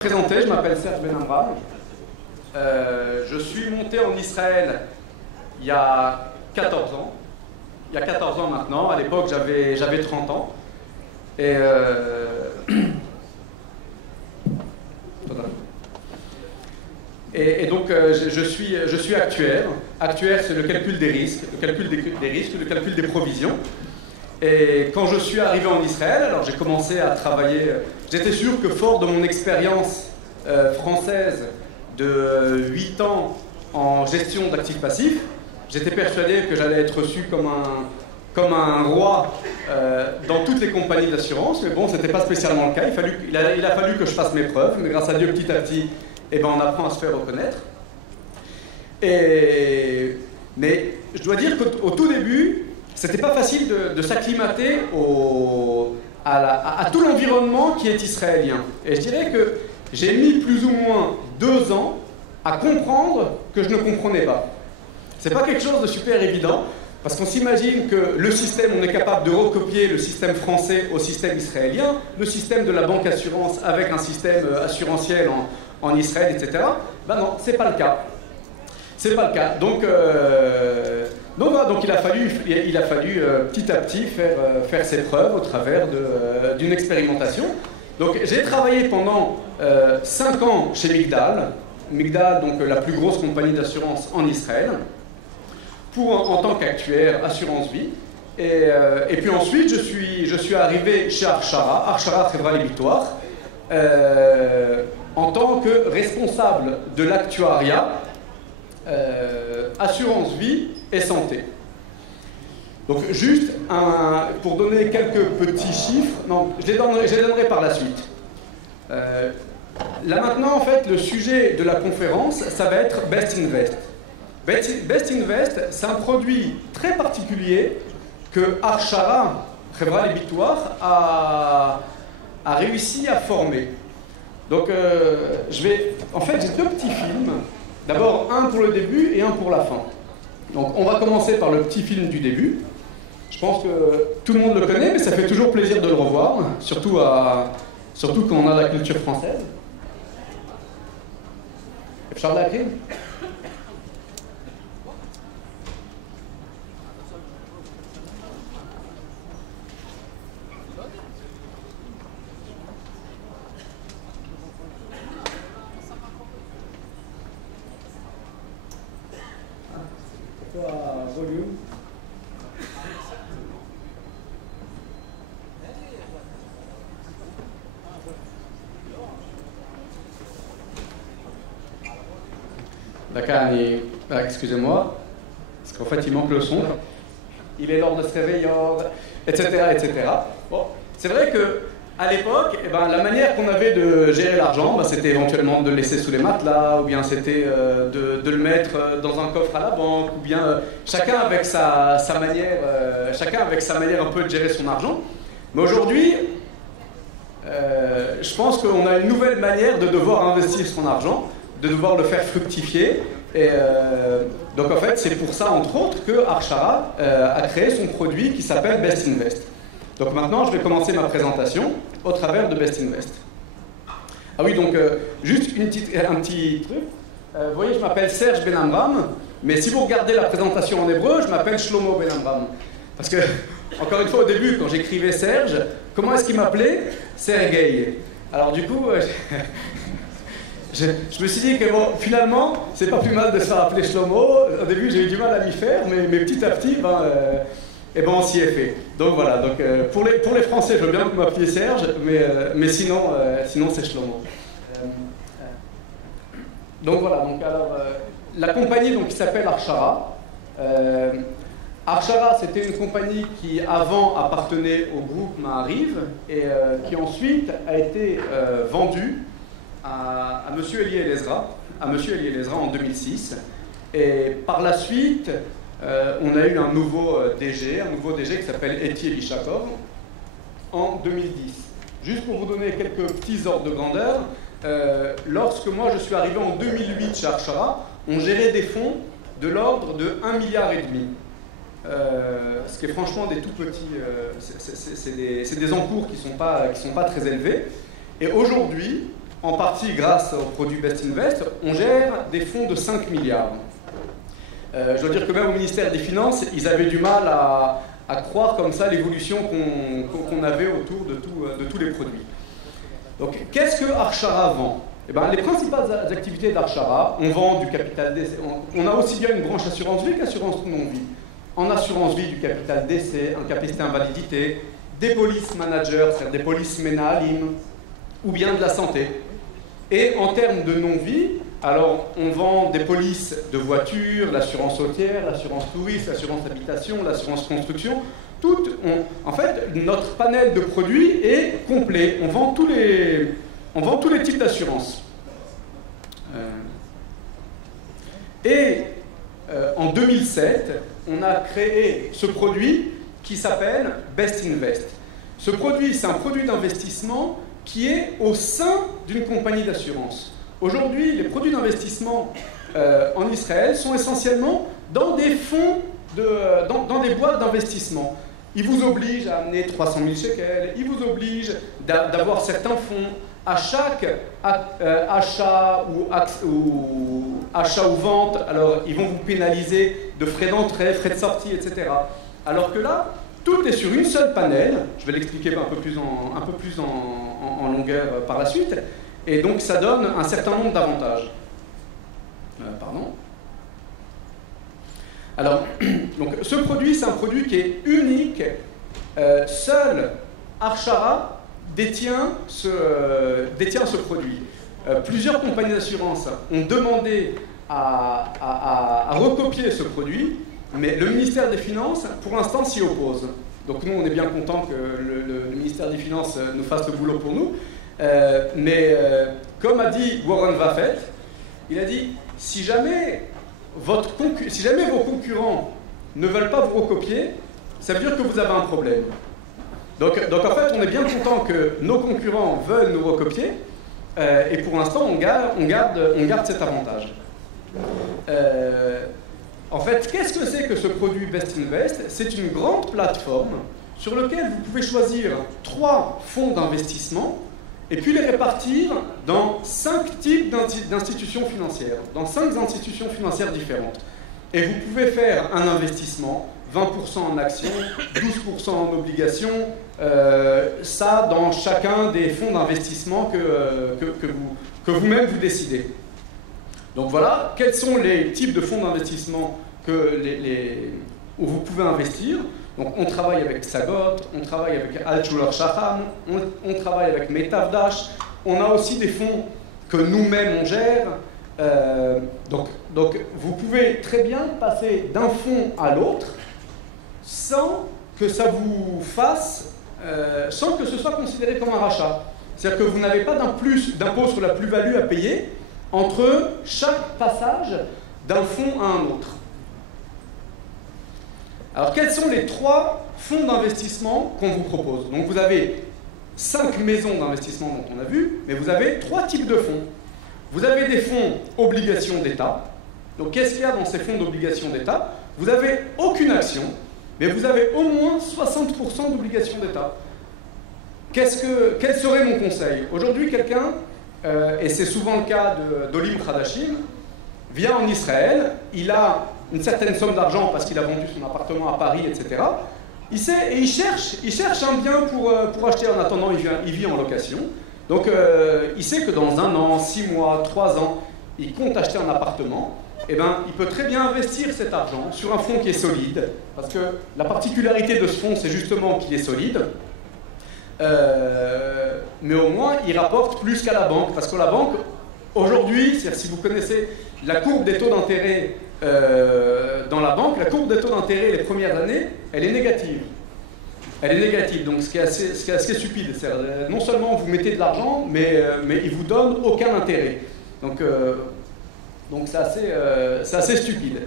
Présenté, je m'appelle Serge Ben Amram. Je suis monté en Israël il y a 14 ans. Il y a 14 ans maintenant. À l'époque, j'avais 30 ans. Et donc, je suis actuaire. Actuaire, c'est le calcul des risques, le calcul des risques, le calcul des provisions. Et quand je suis arrivé en Israël, alors j'ai commencé à travailler. J'étais sûr que fort de mon expérience française de 8 ans en gestion d'actifs passifs, j'étais persuadé que j'allais être reçu comme un roi dans toutes les compagnies d'assurance. Mais bon, ce n'était pas spécialement le cas. Il a fallu que je fasse mes preuves. Mais grâce à Dieu, petit à petit, on apprend à se faire reconnaître. Mais je dois dire qu'au tout début, c'était pas facile de s'acclimater à tout l'environnement qui est israélien. Et je dirais que j'ai mis plus ou moins 2 ans à comprendre que je ne comprenais pas. C'est pas quelque chose de super évident, parce qu'on s'imagine que le système, on est capable de recopier le système français au système israélien, le système de la banque assurance avec un système assurantiel en Israël, etc. Ben non, c'est pas le cas. C'est pas le cas. Donc il a fallu petit à petit faire ses preuves au travers d'une expérimentation. Donc j'ai travaillé pendant 5 ans chez Migdal. Migdal, donc la plus grosse compagnie d'assurance en Israël, en tant qu'actuaire assurance vie. Et puis ensuite, je suis arrivé chez Archara, Chevra Libitoire, en tant que responsable de l'actuariat, assurance vie et santé. Donc juste pour donner quelques petits chiffres, non, je les donnerai par la suite. Là maintenant, en fait, le sujet de la conférence, ça va être Best Invest. Best Invest, c'est un produit très particulier que Archara, Chevra Libitoire, a réussi à former. Donc en fait, j'ai 2 petits films. D'abord, un pour le début et un pour la fin. Donc on va commencer par le petit film du début. Je pense que tout le monde le connaît, mais ça fait toujours plaisir de le revoir, surtout quand on a la culture française. Charles Lacrim. Volume. D'accord, excusez-moi, parce qu'en fait il manque le son. Il est l'heure de se réveiller, etc., etc. Bon, c'est vrai que à l'époque, la manière qu'on avait de gérer l'argent, c'était éventuellement de le laisser sous les matelas, ou bien c'était de le mettre dans un coffre à la banque, ou bien chacun avec sa manière un peu de gérer son argent. Mais aujourd'hui, je pense qu'on a une nouvelle manière de devoir investir son argent, de devoir le faire fructifier. Donc en fait, c'est pour ça, entre autres, que Archara a créé son produit qui s'appelle Best Invest. Donc maintenant, je vais commencer ma présentation au travers de Best Invest. Ah oui, donc juste un petit truc. Vous voyez, je m'appelle Serge Ben Amram, mais si vous regardez la présentation en hébreu, je m'appelle Shlomo Ben Amram. Parce que, encore une fois, au début, quand j'écrivais Serge, comment est-ce qu'il m'appelait? Sergei. Alors du coup, je me suis dit que bon, finalement, c'est pas plus mal de se faire appeler Shlomo. Au début, j'ai eu du mal à m'y faire, mais petit à petit, on s'y est fait. Donc voilà, pour les Français, je veux bien que vous m'appeliez Serge, mais sinon c'est Shlomo. Donc voilà, la compagnie qui s'appelle Archara. Archara, c'était une compagnie qui avant appartenait au groupe Maariv et qui ensuite a été vendue à M. Eli Elezra en 2006. Et par la suite, on a eu un nouveau DG qui s'appelle Eti Elishakov en 2010. Juste pour vous donner quelques petits ordres de grandeur, lorsque moi je suis arrivé en 2008 chez Archara, on gérait des fonds de l'ordre de 1,5 milliard. Ce qui est franchement des tout petits, c'est des encours qui sont pas très élevés. Et aujourd'hui, en partie grâce au produit Best Invest, on gère des fonds de 5 milliards. Je dois dire que même au ministère des Finances, ils avaient du mal à croire comme ça l'évolution qu'on avait autour de tous les produits. Donc, qu'est-ce que Archara vend? Eh ben, les principales activités d'Archara, on vend du capital décès. On a aussi bien une branche assurance vie qu'assurance non-vie. En assurance vie, du capital décès, un capacité invalidité, des polices managers, c'est-à-dire des polices ménalim, ou bien de la santé. Et en termes de non-vie, alors on vend des polices de voitures, l'assurance routière, l'assurance touriste, l'assurance habitation, l'assurance construction. En fait, notre panel de produits est complet. On vend tous les types d'assurances. En 2007, on a créé ce produit qui s'appelle Best Invest. Ce produit, c'est un produit d'investissement qui est au sein d'une compagnie d'assurance. Aujourd'hui, les produits d'investissement en Israël sont essentiellement dans des fonds, dans des boîtes d'investissement. Ils vous obligent à amener 300 000 shekels, ils vous obligent d'avoir certains fonds. À chaque achat ou vente, alors ils vont vous pénaliser de frais d'entrée, frais de sortie, etc. Alors que là, tout est sur une seule panel. Je vais l'expliquer un peu plus en longueur par la suite. Et donc ça donne un certain nombre d'avantages. Alors, donc, ce produit, c'est un produit qui est unique. Seul Archara détient ce produit. Plusieurs compagnies d'assurance ont demandé à recopier ce produit, mais le ministère des Finances, pour l'instant, s'y oppose. Donc nous, on est bien content que le ministère des Finances nous fasse le boulot pour nous. Mais comme a dit Warren Buffett, il a dit, si jamais vos concurrents ne veulent pas vous recopier, ça veut dire que vous avez un problème. Donc en fait, on est bien content que nos concurrents veulent nous recopier, et pour l'instant, on garde cet avantage. En fait, qu'est-ce que c'est que ce produit Best Invest? C'est une grande plateforme sur laquelle vous pouvez choisir 3 fonds d'investissement et puis les répartir dans 5 types d'institutions financières, dans 5 institutions financières différentes. Et vous pouvez faire un investissement, 20% en actions, 12% en obligations, ça dans chacun des fonds d'investissement que vous-même vous décidez. Donc voilà, quels sont les types de fonds d'investissement où vous pouvez investir. Donc on travaille avec Sagot, on travaille avec Al-Shuler Shaham, on travaille avec Metavdash, on a aussi des fonds que nous-mêmes on gère. Donc vous pouvez très bien passer d'un fonds à l'autre sans que ça vous fasse, sans que ce soit considéré comme un rachat. C'est-à-dire que vous n'avez pas d'impôt sur la plus-value à payer entre chaque passage d'un fonds à un autre. Alors, quels sont les 3 fonds d'investissement qu'on vous propose? Donc, vous avez 5 maisons d'investissement dont on a vu, mais vous avez 3 types de fonds. Vous avez des fonds obligations d'État. Donc, qu'est-ce qu'il y a dans ces fonds d'obligations d'État? Vous n'avez aucune action, mais vous avez au moins 60% d'obligations d'État. Quel serait mon conseil? Aujourd'hui, quelqu'un, et c'est souvent le cas d'Olim Khadashim, vient en Israël, il a une certaine somme d'argent parce qu'il a vendu son appartement à Paris, etc. Il cherche un bien pour acheter. En attendant, il vit en location. Donc, il sait que dans 1 an, 6 mois, 3 ans, il compte acheter un appartement. Eh bien, il peut très bien investir cet argent sur un fonds qui est solide, parce que la particularité de ce fonds, c'est justement qu'il est solide. Mais au moins, il rapporte plus qu'à la banque, parce que la banque, aujourd'hui, si vous connaissez la courbe des taux d'intérêt dans la banque, la courbe des taux d'intérêt les premières années, elle est négative. Elle est négative, donc ce qui est assez stupide. Non seulement vous mettez de l'argent, mais il ne vous donne aucun intérêt. Donc c'est assez stupide.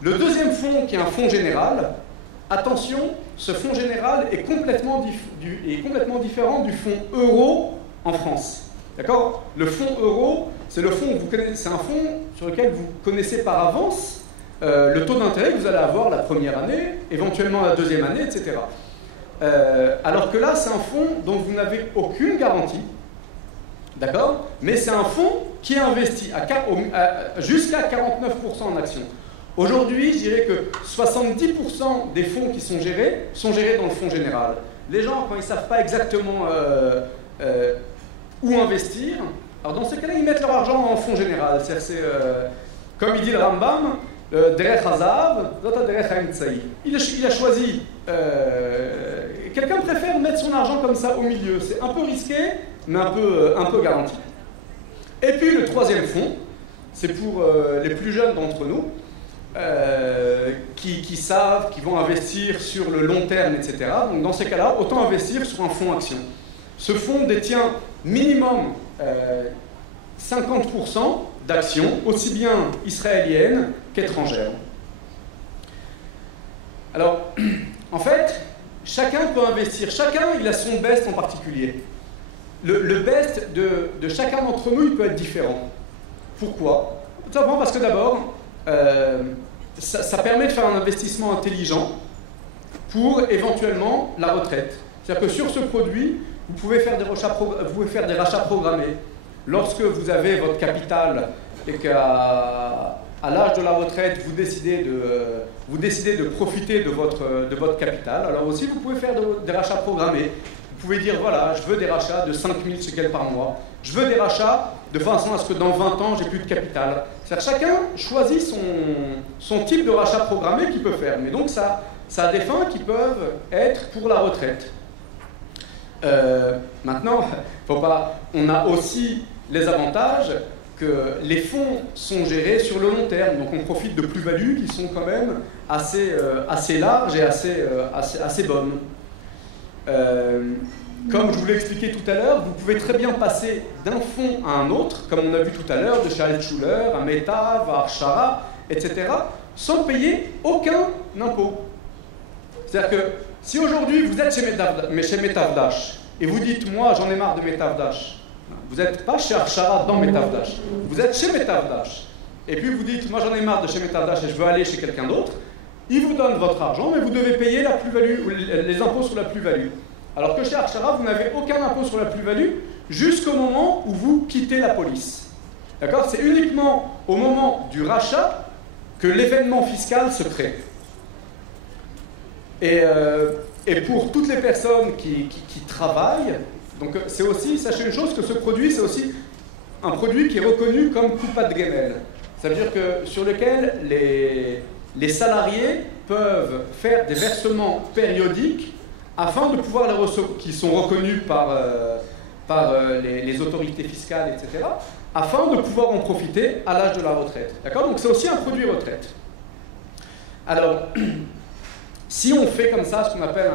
Le deuxième fonds, qui est un fonds général, attention, ce fonds général est complètement différent du fonds euro en France. D'accord? Le fonds euro, c'est un fonds sur lequel vous connaissez par avance le taux d'intérêt que vous allez avoir la première année, éventuellement la deuxième année, etc. Alors que là, c'est un fonds dont vous n'avez aucune garantie. D'accord? Mais c'est un fonds qui investit jusqu'à 49% en actions. Aujourd'hui, je dirais que 70% des fonds qui sont gérés dans le fonds général. Les gens, quand ils ne savent pas exactement où investir, alors dans ces cas-là, ils mettent leur argent en fonds général. C'est comme il dit le Rambam, Derech Hazav, Zota Derech HaEmtsaï. Il a choisi. Quelqu'un préfère mettre son argent comme ça au milieu. C'est un peu risqué, mais un peu garanti. Et puis le troisième fonds, c'est pour les plus jeunes d'entre nous, qui savent, qui vont investir sur le long terme, etc. Donc dans ces cas-là, autant investir sur un fonds action. Ce fonds détient minimum 50% d'actions, aussi bien israéliennes qu'étrangères. Alors, en fait, chacun peut investir, chacun il a son best en particulier. Le best de chacun d'entre nous, il peut être différent. Pourquoi? Tout simplement parce que d'abord, ça permet de faire un investissement intelligent pour éventuellement la retraite. C'est-à-dire que sur ce produit, vous pouvez faire des rachats programmés. Lorsque vous avez votre capital et qu'à l'âge de la retraite, vous décidez de profiter de votre capital, alors aussi vous pouvez faire des rachats programmés. Vous pouvez dire, voilà, je veux des rachats de 5 000 shekels par mois. Je veux des rachats de façon à ce que dans 20 ans, j'ai plus de capital. C'est-à-dire chacun choisit son type de rachat programmé qu'il peut faire. Mais donc ça a des fins qui peuvent être pour la retraite. Maintenant, on a aussi les avantages que les fonds sont gérés sur le long terme. Donc on profite de plus-values qui sont quand même assez larges et assez bonnes. Comme je vous l'ai expliqué tout à l'heure, vous pouvez très bien passer d'un fonds à un autre, comme on a vu tout à l'heure, de chez Altschuler, à Metav, à Arshara, etc., sans payer aucun impôt. C'est-à-dire que si aujourd'hui vous êtes chez Metavdash et vous dites, moi j'en ai marre de Metavdash, vous n'êtes pas chez Arshara dans Metavdash, vous êtes chez Metavdash, et puis vous dites, moi j'en ai marre de chez Metavdash et je veux aller chez quelqu'un d'autre, il vous donne votre argent, mais vous devez payer la plus-value, les impôts sur la plus-value. Alors que chez Arshara, vous n'avez aucun impôt sur la plus-value jusqu'au moment où vous quittez la police. D'accord? C'est uniquement au moment du rachat que l'événement fiscal se crée. Et pour toutes les personnes qui travaillent, donc c'est aussi, sachez une chose, que ce produit, c'est aussi un produit qui est reconnu comme Coupat Gemel. Ça veut dire que sur lequel les salariés peuvent faire des versements périodiques afin de pouvoir les recevoir, qui sont reconnus par les autorités fiscales, etc., afin de pouvoir en profiter à l'âge de la retraite. D'accord? Donc c'est aussi un produit retraite. Alors, si on fait comme ça ce qu'on appelle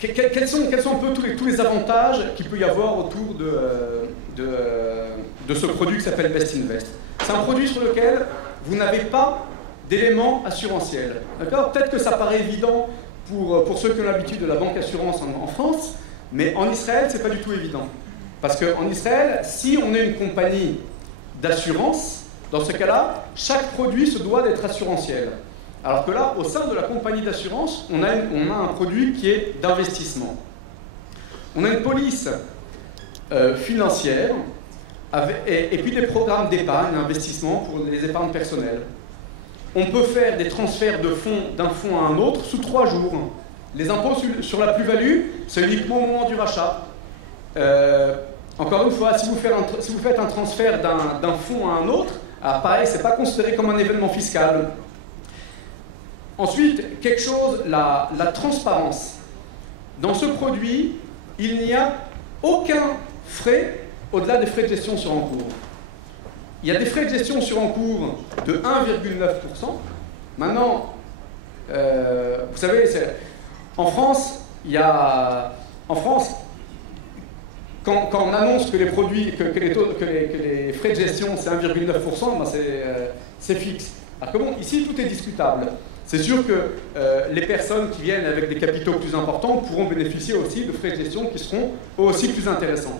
quels sont un peu tous les avantages qu'il peut y avoir autour de ce produit qui s'appelle Best Invest? C'est un produit sur lequel vous n'avez pas d'éléments assurantiels. D'accord? Peut-être que ça paraît évident pour ceux qui ont l'habitude de la banque assurance en France, mais en Israël, c'est pas du tout évident. Parce qu'en Israël, si on est une compagnie d'assurance, dans ce cas-là, chaque produit se doit d'être assurantiel. Alors que là, au sein de la compagnie d'assurance, on a un produit qui est d'investissement. On a une police financière et puis des programmes d'épargne, d'investissement pour les épargnes personnelles. On peut faire des transferts de fonds d'un fonds à un autre sous 3 jours. Les impôts sur la plus-value, c'est uniquement au moment du rachat. Encore une fois, si vous faites un transfert d'un fonds à un autre, alors pareil, ce n'est pas considéré comme un événement fiscal. Ensuite, quelque chose, la transparence. Dans ce produit, il n'y a aucun frais au-delà des frais de gestion sur encours. Il y a des frais de gestion sur encours de 1,9%. Maintenant, vous savez, en France, quand on annonce que les produits, que les frais de gestion c'est 1,9%, ben c'est fixe. Alors que bon, ici tout est discutable. C'est sûr que les personnes qui viennent avec des capitaux plus importants pourront bénéficier aussi de frais de gestion qui seront aussi plus intéressants.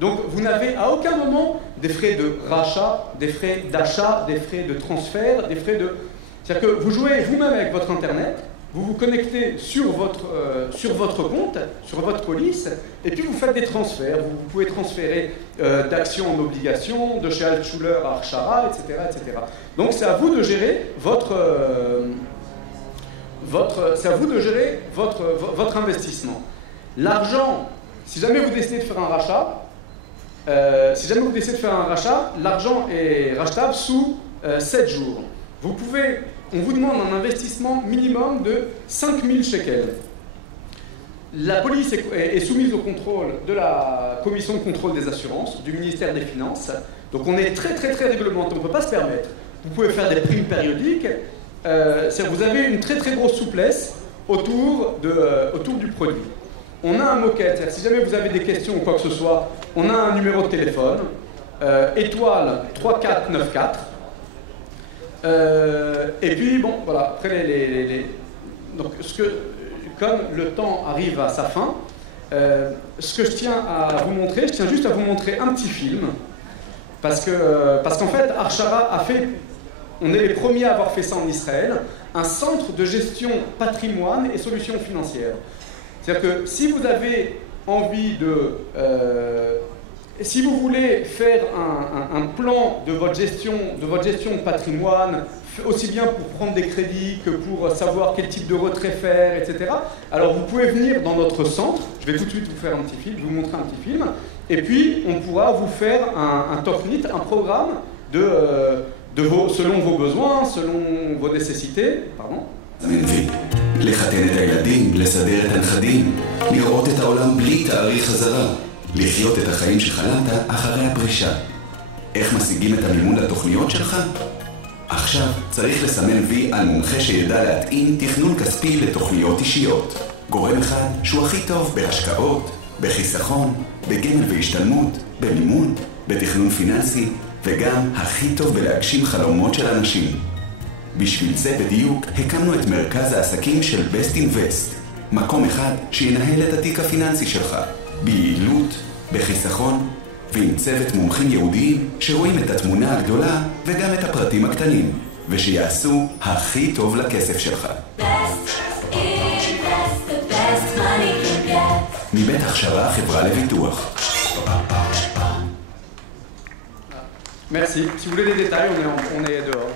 Donc vous n'avez à aucun moment des frais de rachat, des frais d'achat, des frais de transfert, des frais de... C'est-à-dire que vous jouez vous-même avec votre Internet, vous vous connectez sur votre compte, sur votre police, et puis vous faites des transferts. Vous pouvez transférer d'actions en obligations, de chez Altschuler à Archara, etc., etc. Donc c'est à vous de gérer votre investissement. L'argent, si jamais vous décidez de faire un rachat, l'argent est rachetable sous 7 jours. On vous demande un investissement minimum de 5000 shekels. La police est soumise au contrôle de la commission de contrôle des assurances, du ministère des Finances. Donc on est très très très réglementé, on ne peut pas se permettre. Vous pouvez faire des primes périodiques. Vous avez une très très grosse souplesse autour du produit. On a un moquette, c'est-à-dire si jamais vous avez des questions ou quoi que ce soit, on a un numéro de téléphone, étoile 3494. Et puis bon, voilà, après donc comme le temps arrive à sa fin, ce que je tiens juste à vous montrer un petit film, parce qu'en fait, Archara a fait, on est les premiers à avoir fait ça en Israël, un centre de gestion patrimoine et solutions financières. C'est-à-dire que si vous avez envie si vous voulez faire un plan de votre gestion de patrimoine, aussi bien pour prendre des crédits que pour savoir quel type de retrait faire, etc., alors vous pouvez venir dans notre centre, je vais tout de suite vous faire un petit film, vous montrer un petit film, et puis on pourra vous faire un tochnit, un programme selon vos besoins, selon vos nécessités, pardon. לחתן את הילדים, לסדר את הנכדים, לראות את העולם בלי תאריך חזרה, לחיות את החיים שחלמת אחרי הפרישה. איך משיגים את המימון לתוכניות שלך? עכשיו צריך לסמן וי על מומחה שידע להתאים תכנון כספי לתוכניות אישיות. גורם אחד שהוא הכי טוב בהשקעות, בחיסכון, בגמל והשתלמות, במימון, בתכנון פיננסי, וגם הכי טוב בלהגשים חלומות של אנשים. בשביל זה בדיוק הקמנו את מרכז העסקים של Best Invest, מקום אחד שינהל את התיק הפיננסי שלך, ביעילות, בחיסכון, ועם צוות מומחים יהודיים שרואים את התמונה הגדולה וגם את הפרטים הקטנים, ושיעשו הכי טוב לכסף שלך. Best Invest, the best money you get. מבית הכשרה חברה לביטוח. Merci. Si vous voulez des détails, on est dehors.